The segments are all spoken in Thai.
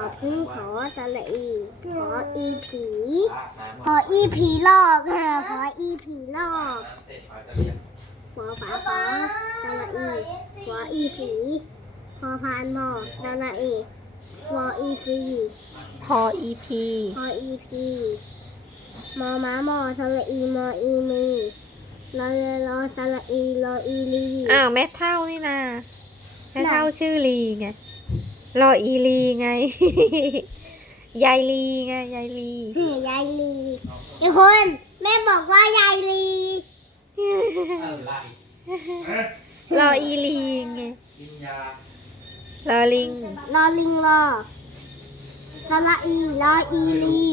อพึ่งขอสระอีขออีผี ขออีผีหลอกเออขออีผีหลอกขอฝาขอสระอีขออีสีขอพานหมอสระอีขออีสีพออีพีขออีพีมอม้าหมอสระอีมออีมีรอเรือรอสระอีรออีลีอ้าวแม่เท่านี่นะแม่เท่าชื่อลีไง รออีลีไง ยายลีไงยายลีเฮ้ยยายลีอีกคนแม่บอกว่ายายลีอะไรเอ๊ะรออีลีไงกินยารอลิงรอลิงรอสระอีรออีลี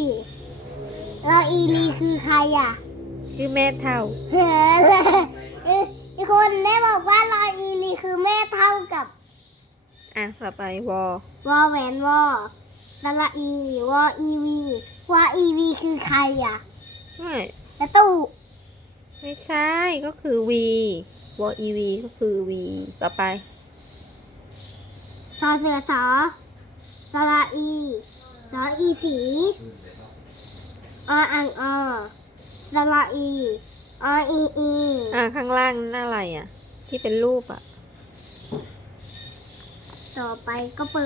รออีลีคือใครอะชื่อแม่เท่าเฮ้ยอีกคนแม่บอกว่ารออีลีคือแม่เท่ากับ อะต่อไปวอวอแหวนวอสระอี วออีวีวออีวีคือใครอะไม่แล้วตู้ไม่ใช่ก็คือวีวออีวีก็คือวีต่อไปสอเสือสอสระอีสออีสีออ่างอสระอีออีอีอะข้างล่างนั่นอะไรอะ ที่เป็นรูปอะ ต่อไปก็เปิด